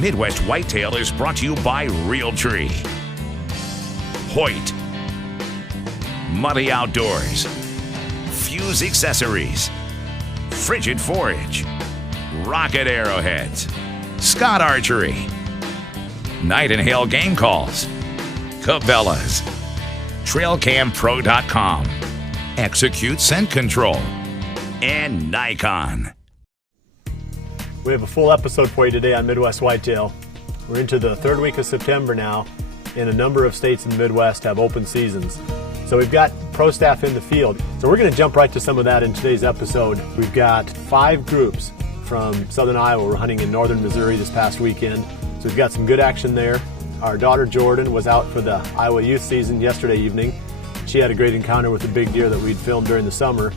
Midwest Whitetail is brought to you by Realtree, Hoyt, Muddy Outdoors, Fuse Accessories, Frigid Forage, Rocket Arrowheads, Scott Archery, Night and Hail Game Calls, Cabela's, TrailCamPro.com, Execute Scent Control, and Nikon. We have a full episode for you today on Midwest Whitetail. We're into the third week of September now, and a number of states in the Midwest have open seasons. So we've got pro staff in the field. So we're going to jump right to some of that in today's episode. We've got 5 groups from southern Iowa. We're hunting in northern Missouri this past weekend. So we've got some good action there. Our daughter Jordan was out for the Iowa youth season yesterday evening. She had a great encounter with a big deer that we'd filmed during the summer.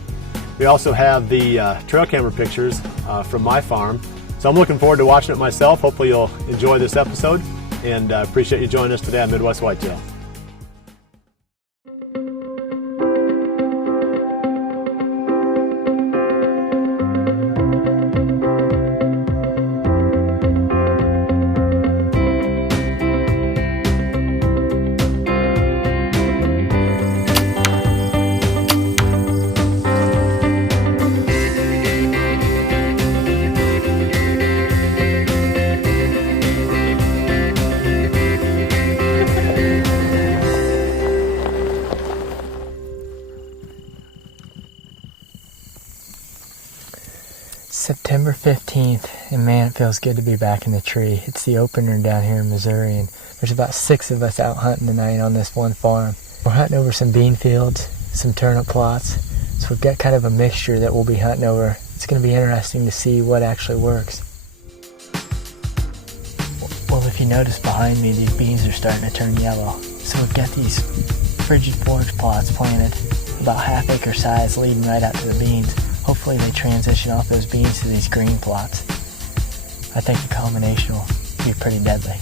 We also have the trail camera pictures from my farm. So I'm looking forward to watching it myself. Hopefully you'll enjoy this episode, and I appreciate you joining us today on Midwest Whitetail. September 15th, and man, it feels good to be back in the tree. It's the opener down here in Missouri, and there's about 6 of us out hunting tonight on this one farm. We're hunting over some bean fields, some turnip plots, so we've got kind of a mixture that we'll be hunting over. It's going to be interesting to see what actually works. Well, if you notice behind me, these beans are starting to turn yellow. So we've got these frigid forage plots planted, about half-acre size, leading right out to the beans. Hopefully they transition off those beans to these green plots. I think the combination will be pretty deadly.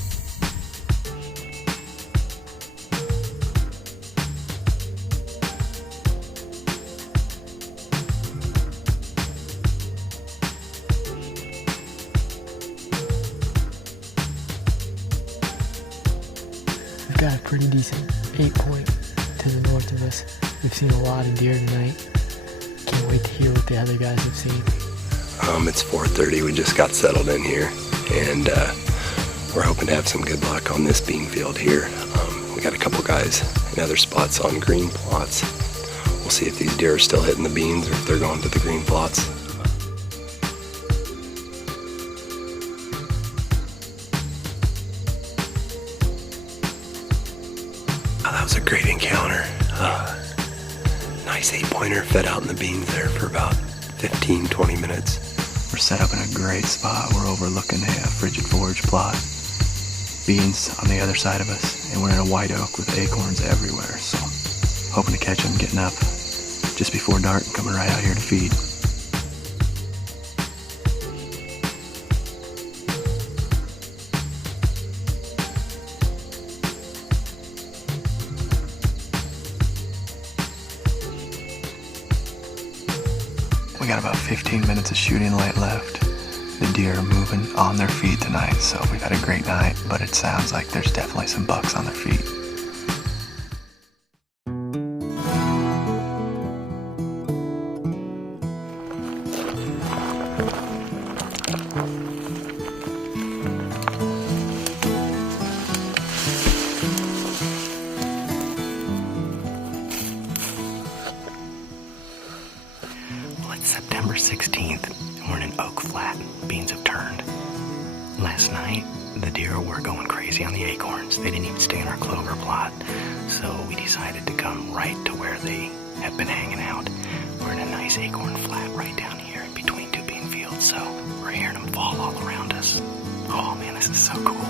We've got a pretty decent 8-point to the north of us. We've seen a lot of deer tonight. Can't wait to hear what the other guys have seen. It's 4:30. We just got settled in here, and we're hoping to have some good luck on this bean field here. We got a couple guys in other spots on green plots. We'll see if these deer are still hitting the beans or if they're going to the green plots. Oh, that was a great encounter. Nice 8-pointer, fed out in the beans there for about 15-20 minutes. We're set up in a great spot. We're overlooking a frigid forage plot. Beans on the other side of us, and we're in a white oak with acorns everywhere. So hoping to catch them getting up just before dark and coming right out here to feed. We got about 15 minutes of shooting light left. The deer are moving on their feet tonight, so we've had a great night, but it sounds like there's definitely some bucks on their feet. September 16th, and we're in an oak flat. Beans have turned. Last night, the deer were going crazy on the acorns. They didn't even stay in our clover plot, so we decided to come right to where they have been hanging out. We're in a nice acorn flat right down here in between 2 bean fields, so we're hearing them fall all around us. Oh man, this is so cool.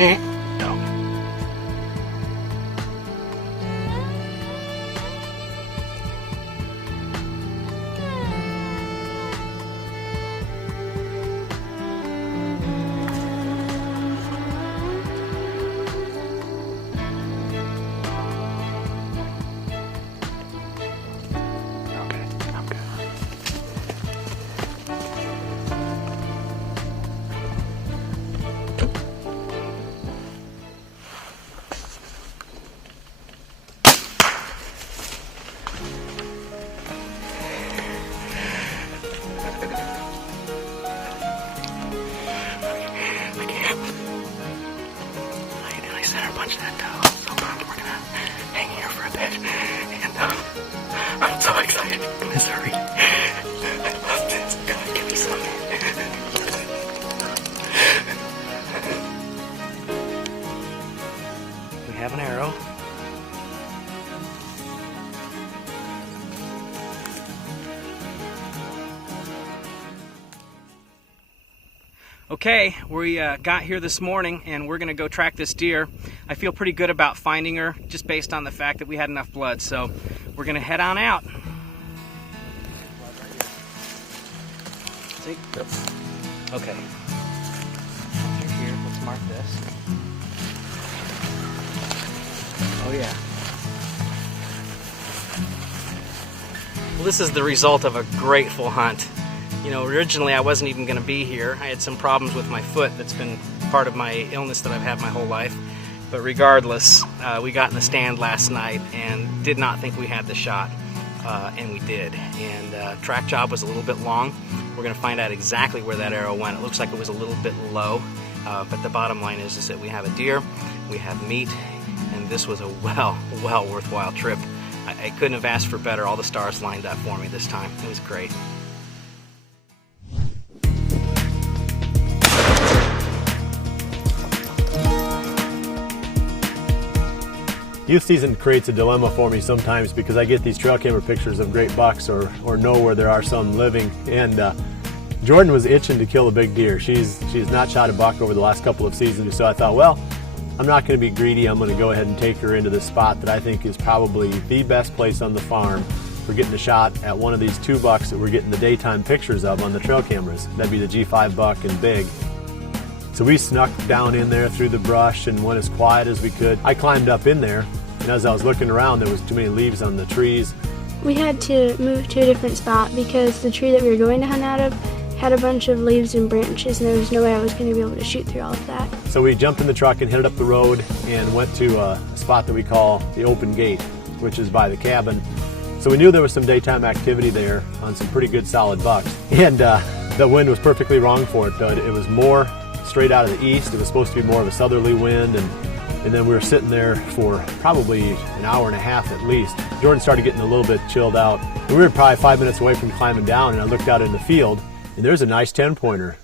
Go. Okay, I'm good. I center punch that doe, so we're gonna hang here for a bit, and I'm so excited. Missouri. I love this. God, give me some. We have an arrow. Okay, we got here this morning and we're gonna go track this deer. I feel pretty good about finding her just based on the fact that we had enough blood, so we're gonna head on out. See? Okay. You're here, let's mark this. Oh yeah. Well, this is the result of a grateful hunt. You know, originally I wasn't even going to be here. I had some problems with my foot that's been part of my illness that I've had my whole life. But regardless, we got in the stand last night and did not think we had the shot, and we did. And track job was a little bit long. We're going to find out exactly where that arrow went. It looks like it was a little bit low, but the bottom line is that we have a deer, we have meat, and this was a well worthwhile trip. I couldn't have asked for better. All the stars lined up for me this time. It was great. Youth season creates a dilemma for me sometimes because I get these trail camera pictures of great bucks or know where there are some living. And Jordan was itching to kill a big deer. She's not shot a buck over the last couple of seasons, so I thought, well, I'm not going to be greedy. I'm going to go ahead and take her into this spot that I think is probably the best place on the farm for getting a shot at one of these two bucks that we're getting the daytime pictures of on the trail cameras. That'd be the G5 buck and big. So we snuck down in there through the brush and went as quiet as we could. I climbed up in there, and as I was looking around, there was too many leaves on the trees. We had to move to a different spot because the tree that we were going to hunt out of had a bunch of leaves and branches, and there was no way I was going to be able to shoot through all of that. So we jumped in the truck and headed up the road and went to a spot that we call the open gate, which is by the cabin. So we knew there was some daytime activity there on some pretty good solid bucks. And the wind was perfectly wrong for it. It was more straight out of the east. It was supposed to be more of a southerly wind, and then we were sitting there for probably an hour and a half at least. Jordan started getting a little bit chilled out. And we were probably 5 minutes away from climbing down, and I looked out in the field, and there's a nice 10-pointer.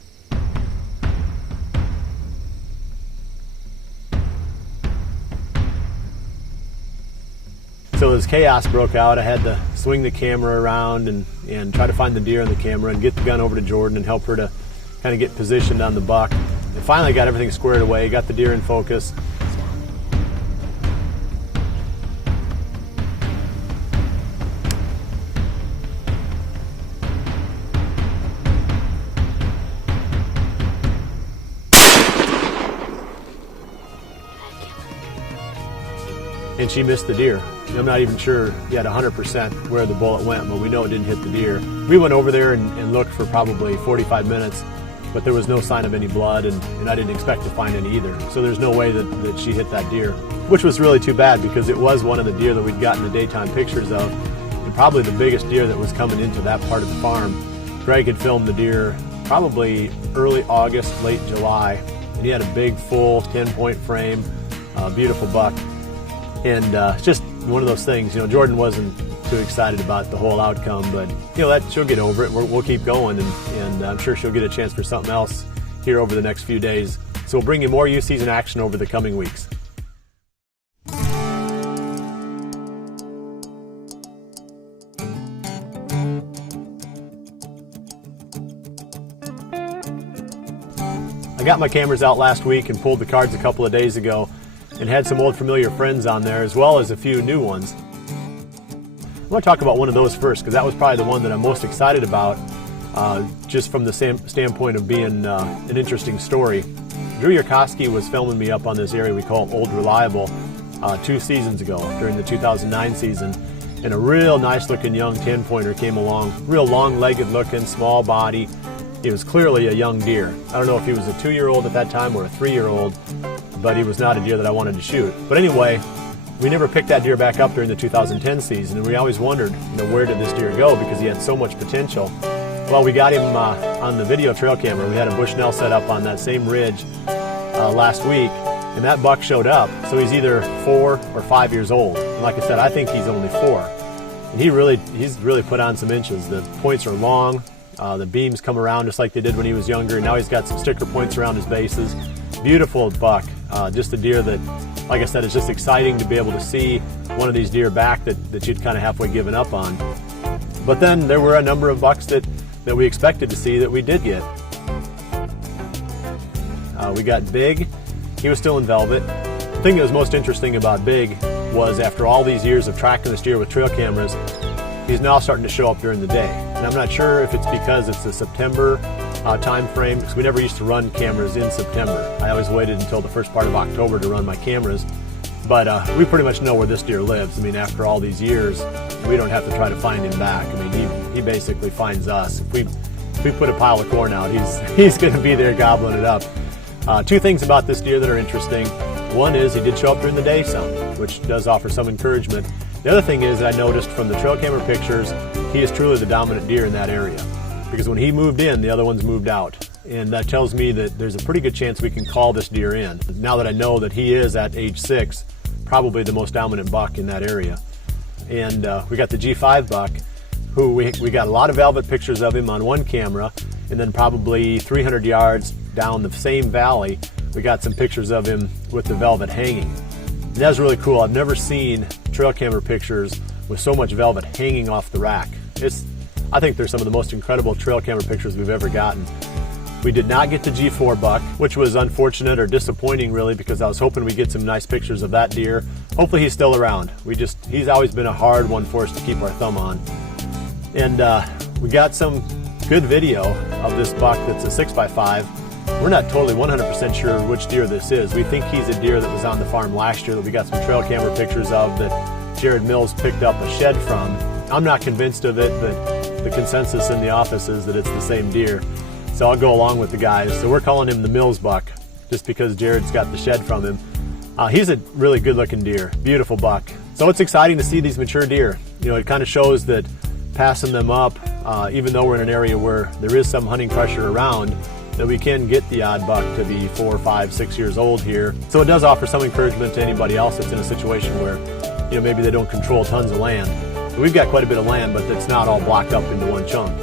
So as chaos broke out, I had to swing the camera around and try to find the deer on the camera and get the gun over to Jordan and help her to kind of get positioned on the buck. And finally got everything squared away, got the deer in focus. And she missed the deer. I'm not even sure yet 100% where the bullet went, but we know it didn't hit the deer. We went over there and looked for probably 45 minutes, but there was no sign of any blood, and I didn't expect to find any either. So there's no way that she hit that deer, which was really too bad because it was one of the deer that we'd gotten the daytime pictures of, and probably the biggest deer that was coming into that part of the farm. Greg had filmed the deer probably early August, late July, and he had a big, full 10-point frame, beautiful buck. And just one of those things, you know, Jordan wasn't too excited about the whole outcome, but, you know, she'll get over it. We'll keep going, and I'm sure she'll get a chance for something else here over the next few days. So we'll bring you more youth season action over the coming weeks. I got my cameras out last week and pulled the cards a couple of days ago and had some old familiar friends on there as well as a few new ones. I want to talk about one of those first because that was probably the one that I'm most excited about, just from the standpoint of being an interesting story. Drew Yurkowski was filming me up on this area we call Old Reliable 2 seasons ago during the 2009 season, and a real nice looking young 10-pointer came along, real long-legged looking, small body. He was clearly a young deer. I don't know if he was a 2-year-old at that time or a 3-year-old, but he was not a deer that I wanted to shoot. But anyway, we never picked that deer back up during the 2010 season, and we always wondered, where did this deer go, because he had so much potential. Well, we got him on the video trail camera. We had a Bushnell set up on that same ridge last week, and that buck showed up. So he's either 4 or 5 years old. And like I said, I think he's only 4. And he's really put on some inches. The points are long. The beams come around just like they did when he was younger. Now he's got some sticker points around his bases. Beautiful buck. Just a deer that, like I said, it's just exciting to be able to see one of these deer back that you'd kind of halfway given up on. But then there were a number of bucks that we expected to see that we did get. We got Big. He was still in velvet. The thing that was most interesting about Big was after all these years of tracking this deer with trail cameras, he's now starting to show up during the day. And I'm not sure if it's because it's the September time frame, because we never used to run cameras in September. I always waited until the first part of October to run my cameras. But we pretty much know where this deer lives. I mean, after all these years, we don't have to try to find him back. I mean, he basically finds us. If we put a pile of corn out, he's going to be there gobbling it up. 2 things about this deer that are interesting. One is he did show up during the day some, which does offer some encouragement. The other thing is that I noticed from the trail camera pictures, he is truly the dominant deer in that area. Because when he moved in, the other ones moved out. And that tells me that there's a pretty good chance we can call this deer in. Now that I know that he is at age 6, probably the most dominant buck in that area. And we got the G5 buck, who we got a lot of velvet pictures of him on one camera, and then probably 300 yards down the same valley, we got some pictures of him with the velvet hanging. And that was really cool. I've never seen trail camera pictures with so much velvet hanging off the rack. I think they're some of the most incredible trail camera pictures we've ever gotten. We did not get the G4 buck, which was unfortunate or disappointing really, because I was hoping we'd get some nice pictures of that deer. Hopefully he's still around. He's always been a hard one for us to keep our thumb on. And we got some good video of this buck that's a 6x5. We're not totally 100% sure which deer this is. We think he's a deer that was on the farm last year that we got some trail camera pictures of that Jared Mills picked up a shed from. I'm not convinced of it, but the consensus in the office is that it's the same deer. So I'll go along with the guys. So we're calling him the Mills buck just because Jared's got the shed from him. He's a really good looking deer, beautiful buck. So it's exciting to see these mature deer. It kind of shows that passing them up, even though we're in an area where there is some hunting pressure around, that we can get the odd buck to be 4, 5, 6 years old here. So it does offer some encouragement to anybody else that's in a situation where maybe they don't control tons of land. We've got quite a bit of land, but it's not all blocked up into one chunk.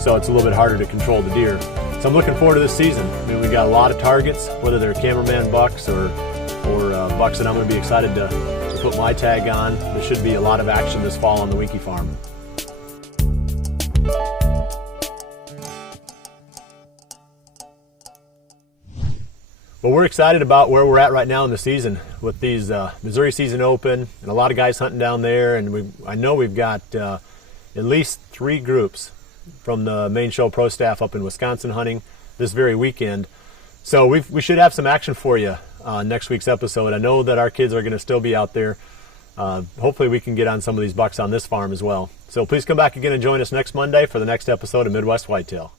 So it's a little bit harder to control the deer. So I'm looking forward to this season. We got a lot of targets, whether they're cameraman bucks or bucks that I'm going to be excited to put my tag on. There should be a lot of action this fall on the Winke farm. Well, we're excited about where we're at right now in the season with these Missouri season open and a lot of guys hunting down there. And I know we've got at least 3 groups from the main show pro staff up in Wisconsin hunting this very weekend. So we should have some action for you next week's episode. I know that our kids are going to still be out there. Hopefully we can get on some of these bucks on this farm as well. So please come back again and join us next Monday for the next episode of Midwest Whitetail.